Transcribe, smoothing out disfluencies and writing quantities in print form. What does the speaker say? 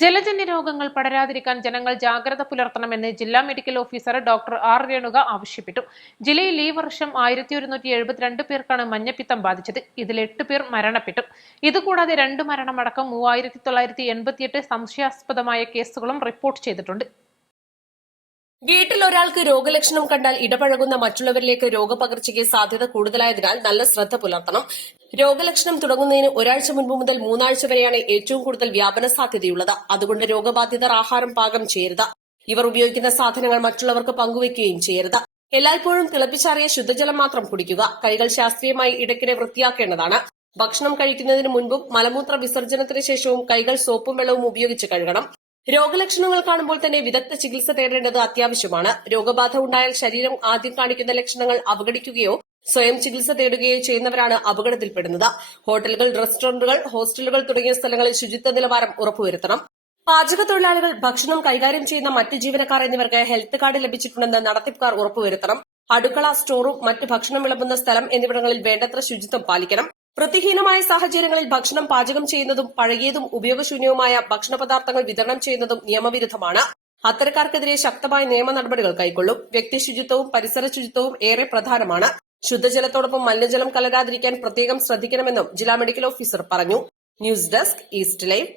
ജലജന്യ രോഗങ്ങൾ പടരാതിരിക്കാൻ ജനങ്ങൾ ജാഗ്രത പുലർത്തണമെന്ന് ജില്ലാ medical officer doctor R Renuka ആവശ്യപ്പെട്ടു. ജില്ലയിൽ ഈ വർഷം 1172 പേർക്കാണ് മഞ്ഞപ്പിത്തം ബാധിച്ചത്. ഇതിൽ 8 പേർ മരണപ്പെട്ടു. ഇതുകൂടാതെ 2 മരണമടക്കം 3988 സംശയാസ്പദമായ കേസുകളും റിപ്പോർട്ട് ചെയ്തിട്ടുണ്ട്. വീട്ടിൽ ഒരാൾക്ക് രോഗലക്ഷണം കണ്ടാൽ ഇടപഴകുന്ന മറ്റുള്ളവരിലേക്ക് രോഗപകർച്ചയ്ക്ക് സാധ്യത കൂടുതലായതിനാൽ നല്ല ശ്രദ്ധ പുലർത്തണം. രോഗലക്ഷണം തുടങ്ങുന്നതിന് ഒരാഴ്ച മുൻപ് മുതൽ 3 ആഴ്ച വരെയാണ് ഏറ്റവും കൂടുതൽ വ്യാപന സാധ്യതയുള്ളത്. അതുകൊണ്ട് രോഗബാധിതർ ആഹാരം പാകം ചെയ്യരുത്. ഇവർ ഉപയോഗിക്കുന്ന സാധനങ്ങൾ മറ്റുള്ളവർക്ക് പങ്കുവയ്ക്കുകയും ചെയ്യരുത്. എല്ലായ്പ്പോഴും തിളപ്പിച്ചാറിയ ശുദ്ധജലം മാത്രം കുടിക്കുക. കൈകൾ ശാസ്ത്രീയമായി ഇടയ്ക്കിടെ വൃത്തിയാക്കേണ്ടതാണ്. ഭക്ഷണം കഴിക്കുന്നതിന് മുൻപും മലമൂത്ര വിസർജനത്തിന് ശേഷവും കൈകൾ സോപ്പും വെള്ളവും ഉപയോഗിച്ച് കഴുകണം. രോഗലക്ഷണങ്ങൾ കാണുമ്പോൾ തന്നെ വിദഗ്ധ ചികിത്സ തേടേണ്ടത് അത്യാവശ്യമാണ്. രോഗബാധ ഉണ്ടായാൽ ശരീരം ആദ്യം കാണിക്കുന്ന ലക്ഷണങ്ങൾ അവഗണിക്കുകയോ സ്വയം ചികിത്സ തേടുകയോ ചെയ്യുന്നവരാണ് അപകടത്തിൽപ്പെടുന്നത്. ഹോട്ടലുകൾ, റെസ്റ്റോറന്റുകൾ, ഹോസ്റ്റലുകൾ തുടങ്ങിയ സ്ഥലങ്ങളിൽ ശുചിത്വ നിലവാരം ഉറപ്പുവരുത്തണം. പാചക തൊഴിലാളികൾ, ഭക്ഷണം കൈകാര്യം ചെയ്യുന്ന മറ്റ് ജീവനക്കാർ എന്നിവർക്ക് ഹെൽത്ത് കാർഡ് ലഭിച്ചിട്ടുണ്ടെന്ന് നടത്തിപ്പുകാർ ഉറപ്പുവരുത്തണം. അടുക്കള, സ്റ്റോറും മറ്റ് ഭക്ഷണം വിളമ്പുന്ന സ്ഥലം എന്നിവിടങ്ങളിൽ വേണ്ടത്ര ശുചിത്വം പാലിക്കണം. വൃത്തിഹീനമായ സാഹചര്യങ്ങളിൽ ഭക്ഷണം പാചകം ചെയ്യുന്നതും പഴകിയതും ഉപയോഗശൂന്യവുമായ ഭക്ഷണ പദാർത്ഥങ്ങൾ വിതരണം ചെയ്യുന്നതും നിയമവിരുദ്ധമാണ്. അത്തരക്കാർക്കെതിരെ ശക്തമായ നിയമ നടപടികൾ കൈക്കൊള്ളും. വ്യക്തി ശുചിത്വവും പരിസര ശുചിത്വവും ഏറെ പ്രധാനമാണ്. ശുദ്ധജലത്തോടൊപ്പം മലിനജലം കലരാതിരിക്കാൻ പ്രത്യേകം ശ്രദ്ധിക്കണമെന്നും ജില്ലാ മെഡിക്കൽ ഓഫീസർ പറഞ്ഞു. News desk, east live.